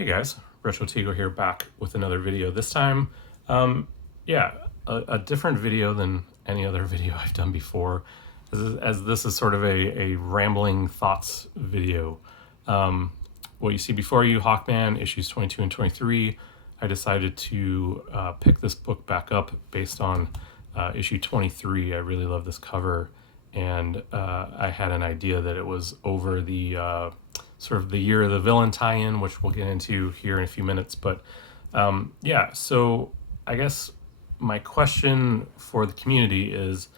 Hey guys, Retro Tigo here, back with another video. This time, um, yeah, a different video than any other video I've done before, as this is sort of a rambling thoughts video. What you see before you, Hawkman, issues 22 and 23, I decided to pick this book back up based on issue 23. I really love this cover, and I had an idea that it was over the sort of the Year of the Villain tie-in, which we'll get into here in a few minutes. But yeah, so I guess my question for the community is,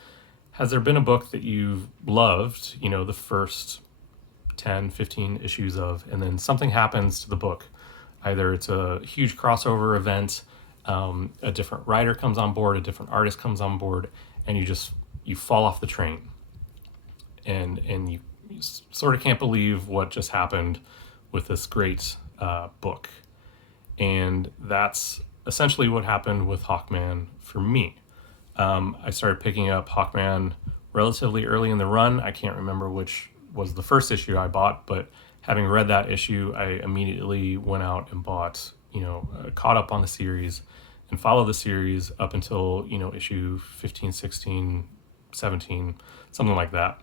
has there been a book that you've loved, the first 10, 15 issues of, and then something happens to the book? Either it's a huge crossover event, a different writer comes on board, a different artist comes on board, and you fall off the train, and you sort of can't believe what just happened with this great book. And that's essentially what happened with Hawkman for me. I started picking up Hawkman relatively early in the run. I can't remember which was the first issue I bought, but having read that issue, I immediately went out and bought, caught up on the series and followed the series up until, issue 15, 16, 17, something like that.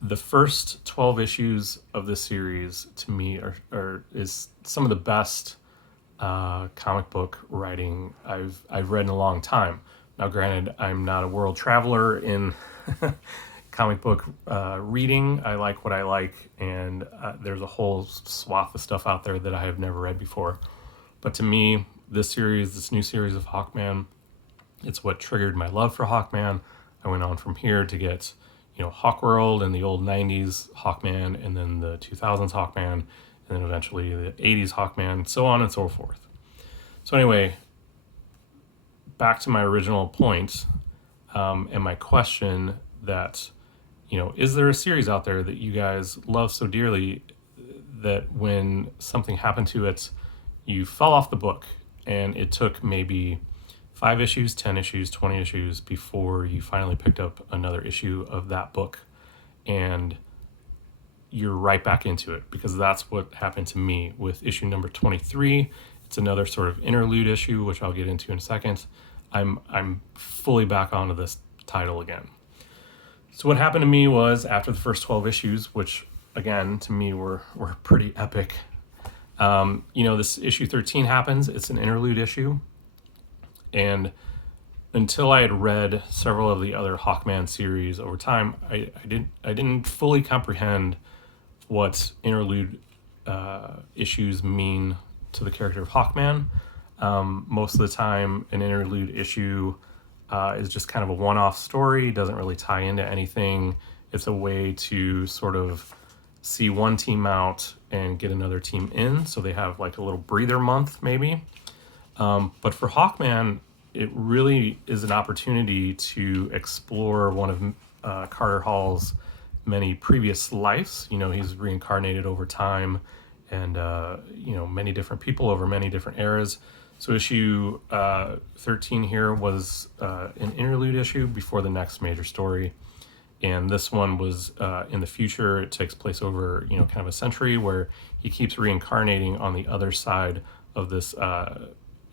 The first 12 issues of this series to me is some of the best comic book writing I've read in a long time. Now, granted, I'm not a world traveler in comic book reading. I like what I like, and there's a whole swath of stuff out there that I have never read before. But to me, this new series of Hawkman, it's what triggered my love for Hawkman. I went on from here to get Hawkworld and the old 90s Hawkman, and then the 2000s Hawkman, and then eventually the 80s Hawkman, so on and so forth. So anyway, back to my original point, and my question that, is there a series out there that you guys love so dearly that when something happened to it, you fell off the book, and it took maybe 5 issues, 10 issues, 20 issues before you finally picked up another issue of that book, and you're right back into it? Because that's what happened to me with issue number 23. It's another sort of interlude issue, which I'll get into in a second. I'm fully back onto this title again. So what happened to me was, after the first 12 issues, which again to me were pretty epic, this issue 13 happens. It's an interlude issue. And until I had read several of the other Hawkman series over time, I didn't fully comprehend what interlude issues mean to the character of Hawkman. Most of the time, an interlude issue is just kind of a one-off story, doesn't really tie into anything. It's a way to sort of see one team out and get another team in, so they have like a little breather month maybe. But for Hawkman, it really is an opportunity to explore one of Carter Hall's many previous lives. He's reincarnated over time, and many different people over many different eras. So issue 13 here was an interlude issue before the next major story. And this one was in the future. It takes place over, kind of a century, where he keeps reincarnating on the other side of this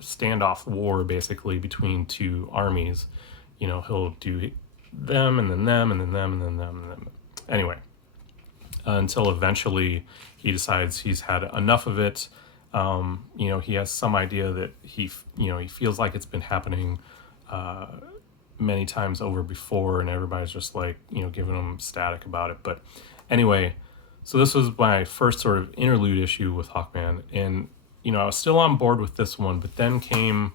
standoff war, basically, between two armies. He'll do them, and then them, and then them, and then them, and them. Anyway, until eventually he decides he's had enough of it. He has some idea that he feels like it's been happening many times over before, and everybody's just like, giving him static about it. But anyway, so this was my first sort of interlude issue with Hawkman, and I was still on board with this one, but then came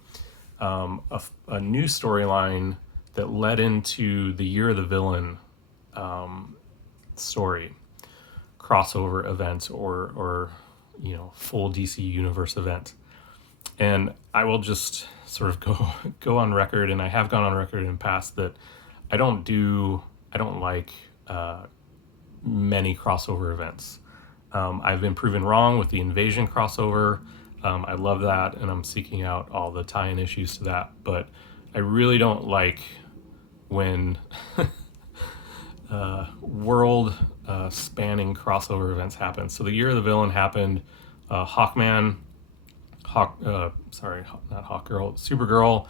a new storyline that led into the Year of the Villain story, crossover event, or full DC Universe event. And I will just sort of go on record, and I have gone on record in the past, that I don't like many crossover events. I've been proven wrong with the Invasion crossover. I love that, and I'm seeking out all the tie-in issues to that. But I really don't like when world spanning crossover events happen. So the Year of the Villain happened Hawkman, not Hawkgirl, Supergirl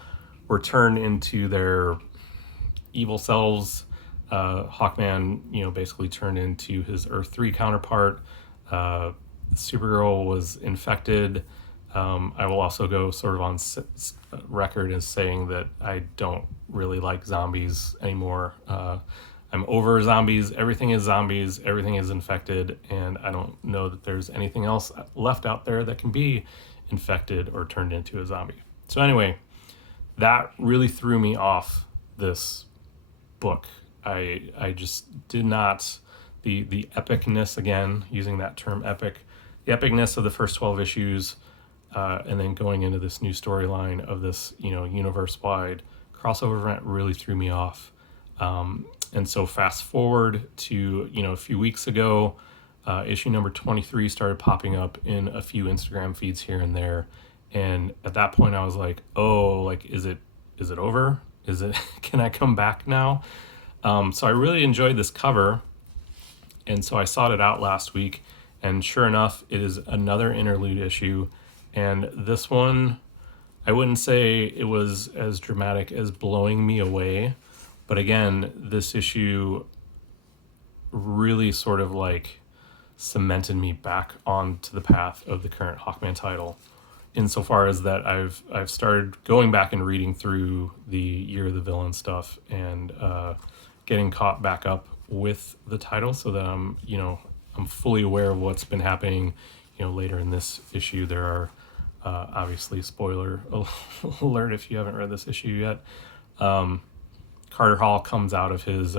were turned into their evil selves. Hawkman, basically turned into his Earth 3 counterpart. Supergirl was infected. I will also go sort of on record as saying that I don't really like zombies anymore. I'm over zombies. Everything is zombies. Everything is infected. And I don't know that there's anything else left out there that can be infected or turned into a zombie. So anyway, that really threw me off this book. I just did not, the epicness, again, using that term epic, the epicness of the first 12 issues, and then going into this new storyline of this, universe-wide crossover event really threw me off. And so fast forward to, a few weeks ago, issue number 23 started popping up in a few Instagram feeds here and there. And at that point I was like, oh, like, is it over? Can I come back now? So I really enjoyed this cover. And so I sought it out last week, and sure enough, it is another interlude issue. And this one, I wouldn't say it was as dramatic as blowing me away, but again, this issue really sort of like cemented me back onto the path of the current Hawkman title, insofar as that I've started going back and reading through the Year of the Villain stuff and getting caught back up with the title, so that I'm fully aware of what's been happening. Later in this issue, there are obviously, spoiler alert if you haven't read this issue yet, Carter Hall comes out of his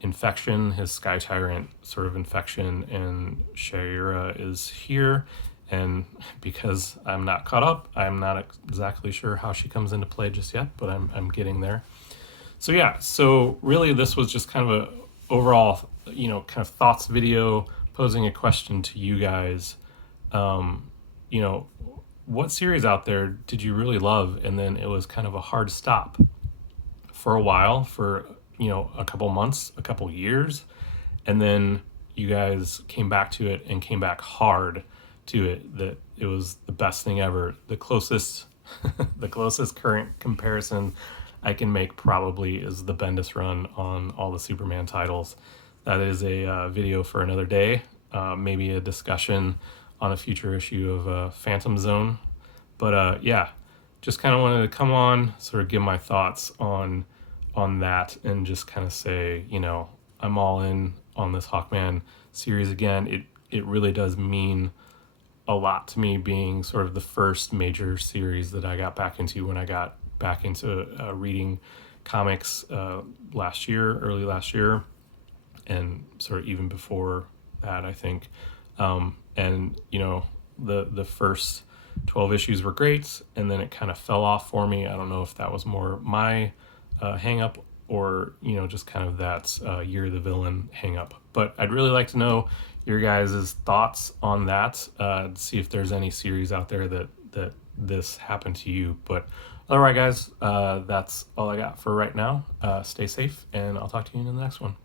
infection, his Sky Tyrant sort of infection, and Shaira is here. And because I'm not caught up, I'm not exactly sure how she comes into play just yet, but I'm getting there. So yeah, so really this was just kind of a overall, kind of thoughts video, posing a question to you guys. What series out there did you really love? And then it was kind of a hard stop for a while, for, a couple months, a couple years. And then you guys came back to it and came back hard to it, that it was the best thing ever. The closest, the closest current comparison I can make probably is the Bendis run on all the Superman titles. That is a video for another day, maybe a discussion on a future issue of Phantom Zone. But yeah, just kind of wanted to come on, sort of give my thoughts on that, and just kind of say, I'm all in on this Hawkman series again. It really does mean a lot to me, being sort of the first major series that I got back into when I got back into reading comics early last year, and sort of even before that, I think. And the first 12 issues were great, and then it kind of fell off for me. I don't know if that was more my hang up, or just kind of that Year of the Villain hang up. But I'd really like to know your guys' thoughts on that, to see if there's any series out there that this happened to you. But all right, guys, that's all I got for right now. Stay safe, and I'll talk to you in the next one.